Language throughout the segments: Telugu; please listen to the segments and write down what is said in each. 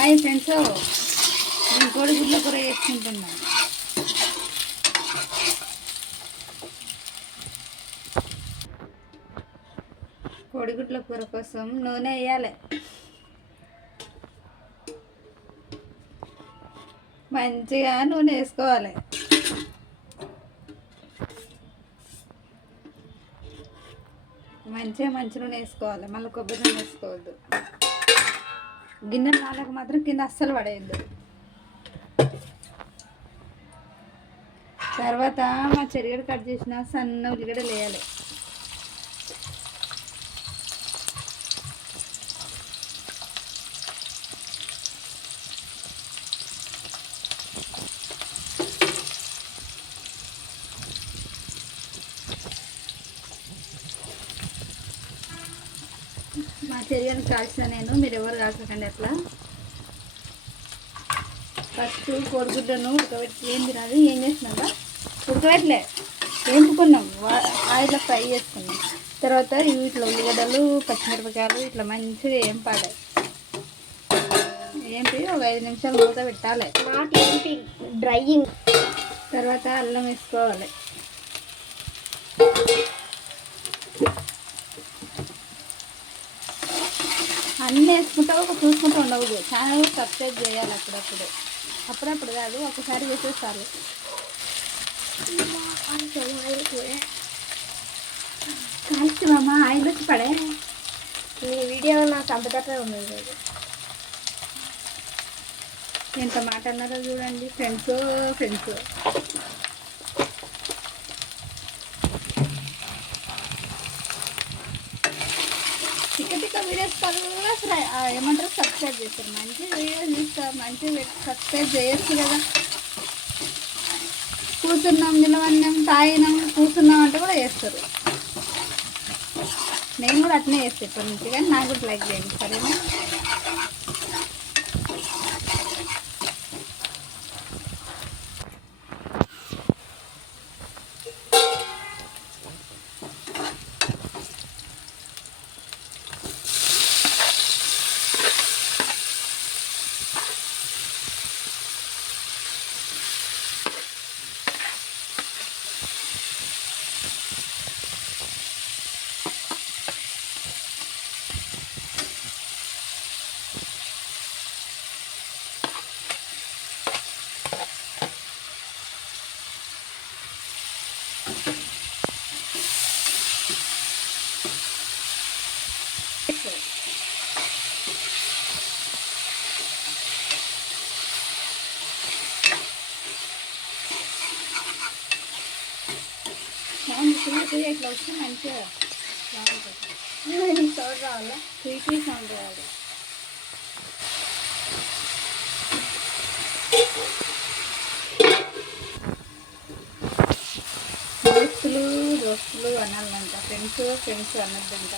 హాయ్ ఫ్రెండ్స్, నేను కోడిగుడ్ల కూర చేసుకుంటున్నాను. కోడిగుడ్ల కూర కోసం నూనె వేయాలి. మంచిగా నూనె వేసుకోవాలి. మంచి నూనె వేసుకోవాలి. మళ్ళీ కొబ్బరి నూనె వేసుకోవద్దు. గిన్నె నాలకు మాత్రం కింద అస్సలు పడేయద్దు. తర్వాత మా చెరిగడ కట్ చేసిన సన్న ఉల్లిగడ్డలు వేయాలి. మా చెరిగడను కాల్చిన నేను, మీరు ఎవరు కాల్చకండి అట్లా. ఫస్ట్ కోడిగుడ్లను ఉడకబెట్టి ఏంది రాదు ఏం చేసినా ఉడకబెట్టలే వేపుకున్నాం, ఆయిల్లో ఫ్రై చేసుకున్నాం. తర్వాత ఇట్లా ఉల్లిగడ్డలు పచ్చిమిరపకాయలు ఇట్లా మంచిగా ఏంపాలి. ఏంటి ఒక 5 నిమిషాలు మూత పెట్టాలి. డ్రైయింగ్. తర్వాత అల్లం వేసుకోవాలి. అన్నీ వేసుకుంటా ఒక చూసుకుంటూ ఉండవద్దు. ఛానల్ సబ్స్క్రైబ్ చేయాలి అప్పుడప్పుడు కాదు, ఒకసారి చేసేస్తారు. కాల్చివమ్మా ఆయిల్ వచ్చి పడే. ఈ వీడియో నాకు చంపదట్లే ఉన్నది. ఎంత మాట అన్నారో చూడండి ఫ్రెండ్స్. టిక్క వీడియోస్ కల్లా ఏమంటారు సబ్స్క్రైబ్ చేస్తారు. మంచి వీడియోస్ చూస్తారు, మంచి సబ్స్క్రైబ్ చేయొచ్చు కదా. కూర్చున్నాం, నిలవన్నాం, తాగినాం, కూర్చున్నాం అంటే కూడా చేస్తారు. నేను కూడా అట్నే చేస్తాను ఇప్పటి నుంచి, కానీ నాకు కూడా లైక్ చేయండి సరేనా. ఇట్లా వస్తే మంచిగా బాగుంటుంది. సౌండ్ రావాలా? క్రీపీ సౌండ్ రావాలి. దోస్తులు అనాలంట, ఫ్రెండ్స్ అన్నదంట.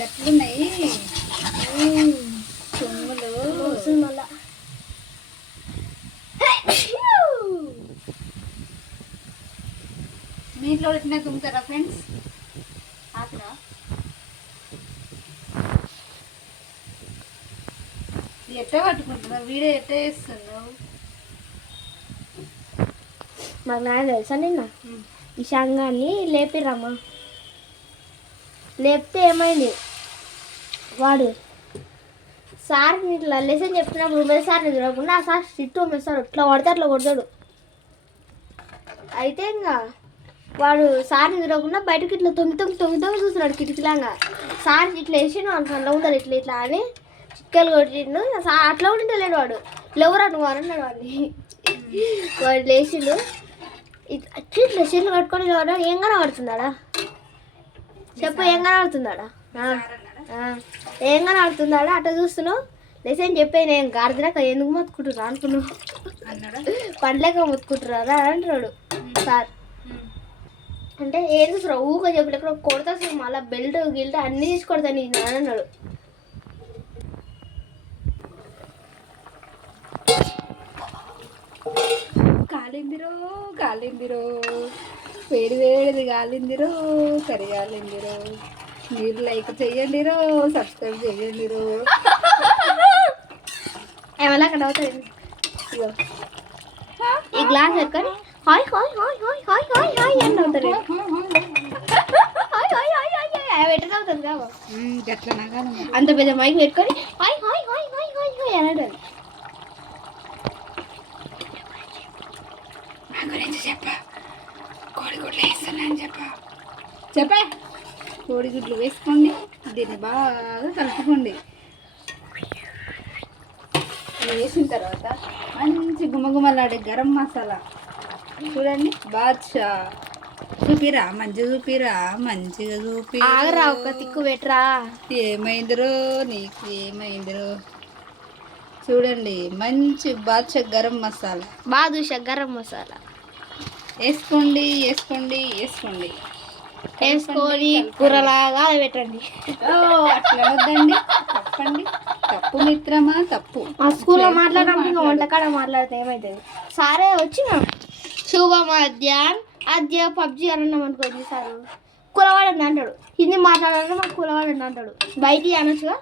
గట్లున్నాయి సొమ్ములు. మీ ఇంట్లో ఎట్లా తుమ్ముతారా ఫ్రెండ్స్? ఆకరా ఎట్ట పట్టుకుంటున్నావు? వీడియో ఎట్ట చేస్తున్నావు? మాకు నాన్న తెలుసా నిన్న ఈ సంఘాన్ని లేపిరమ్మా. లేపితే ఏమైంది, వాడు సార్ ఇట్లా లెసన్ చెప్తున్నప్పుడు ఉమేష్ సార్ని చూడకుండా ఆ సార్ సిట్టు ఉమేష్ సార్ ఇట్లా కొడితే అట్లా కొడతాడు. అయితే ఇంకా వాడు సార్ని చూడకుండా బయటకు ఇట్లా తొంగి చూస్తున్నాడు కిటికీలాగా. సార్ ఇట్లా వేసిండు అనుకున్నా ఉంటాడు ఇట్లా అని చిక్కలు కొట్టిండు. సార్ అట్లా కూడా లేడు. వాడు ఎవరు నువ్వు అన్నాడు వాడిని. వాడు లేచిండు ఇట్లా చేతులు కట్టుకొని ఏం కనబడుతున్నాడా చెప్పు, ఏం కనబడుతున్నాడా? ఏం కనబడుతున్నాడా? అట్లా చూస్తున్నావు లేసని చెప్పే నేను గాడిదరాక ఎందుకు మొత్తుకుంటున్నా అనుకున్నావు అన్నాడా? పండ్లేక మొత్తుకుంటున్నారా అంటున్నాడు సార్. అంటే ఏం చూసారా ఊక చెప్పలేక కొడతా సార్ మళ్ళీ బెల్ట్ గిల్ట్ అన్నీ తీసి కొడతాను నేను అని అన్నాడు. కాలిందిరో కాలిందిరో వేడి వేడిది కాలిందిరో కర్రీ కాలిందిరో. మీరు లైక్ చెయ్యండిరో, సబ్స్క్రైబ్ చెయ్యండిరో. ఏమన్నా అక్కడ అవుతుంది. ఇగో ఈ గ్లాస్ పెట్టుకొని hi hi hi hi hi hi hi అని అవుతారు. Hi hi hi hi hi ఎట్లా అవుతుంది కావా గట్లనగా అంత పెద్ద మైక్ పెట్టుకొని hi hi hi hi hi hi అని అంటారు. మా గురించి చెప్పా, కోడిగుడ్లు వేస్తానని చెప్పా. కోడిగుడ్లు వేసుకోండి, దీన్ని బాగా కలుపుకోండి. వేసిన తర్వాత మంచి గుమగుమలాడే గరం మసాలా చూడండి. బాద్షా చూపిరా, మంచిగా చూపిరా, మంచిగా చూపి. ఆగరా ఒక తిక్కు పెట్టరా. ఏమైందిరో నీకు, ఏమైందిరో చూడండి. మంచి బాద్షా గరం మసాలా, బాదుషా గరం మసాలా వేసుకోండి వేసుకోండి వేసుకోండి. వేసుకొని కూరలాగా పెట్టండి. అట్లా వద్దండి, తప్పండి, తప్పు మిత్రమా తప్పు. మా స్కూల్లో మాట్లాడినప్పుడు ఇంకా వంటకాడ మాట్లాడితే ఏమవుతుంది. సారే వచ్చిన శుభ మధ్యాహ్నం అద్య పబ్జి అని అన్నాం అనుకోండి సార్ కులవాడండి అంటాడు. హిందీ మాట్లాడాలంటే మాకు కులవాడండి అంటాడు. బయటికి అనొచ్చుగా.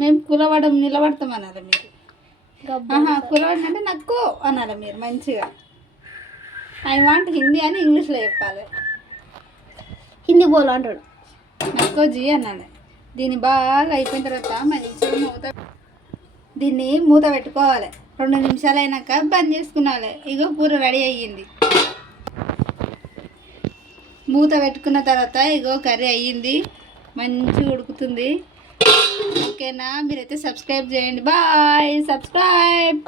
మేము కులవడం నిలబడతాం అనాలి మీరు. కులవడం అంటే నక్కు అనాలి మీరు మంచిగా. ఐ వాంట్ హిందీ అని ఇంగ్లీష్లో చెప్పాలి. హిందీ బోల్ అంటాడు. నక్కో జీ అనాలి. దీన్ని బాగా అయిపోయిన తర్వాత మంచిగా దీన్ని మూత పెట్టుకోవాలి. 2 నిమిషాలు అయినాక బంద్ చేసుకున్నాలి. ఇగో కూర రెడీ అయ్యింది. మూత పెట్టుకున్న తర్వాత ఇగో కర్రీ అయ్యింది, మంచిగా ఉడుకుతుంది. ఓకేనా? మీరైతే సబ్స్క్రైబ్ చేయండి. బాయ్. సబ్స్క్రైబ్.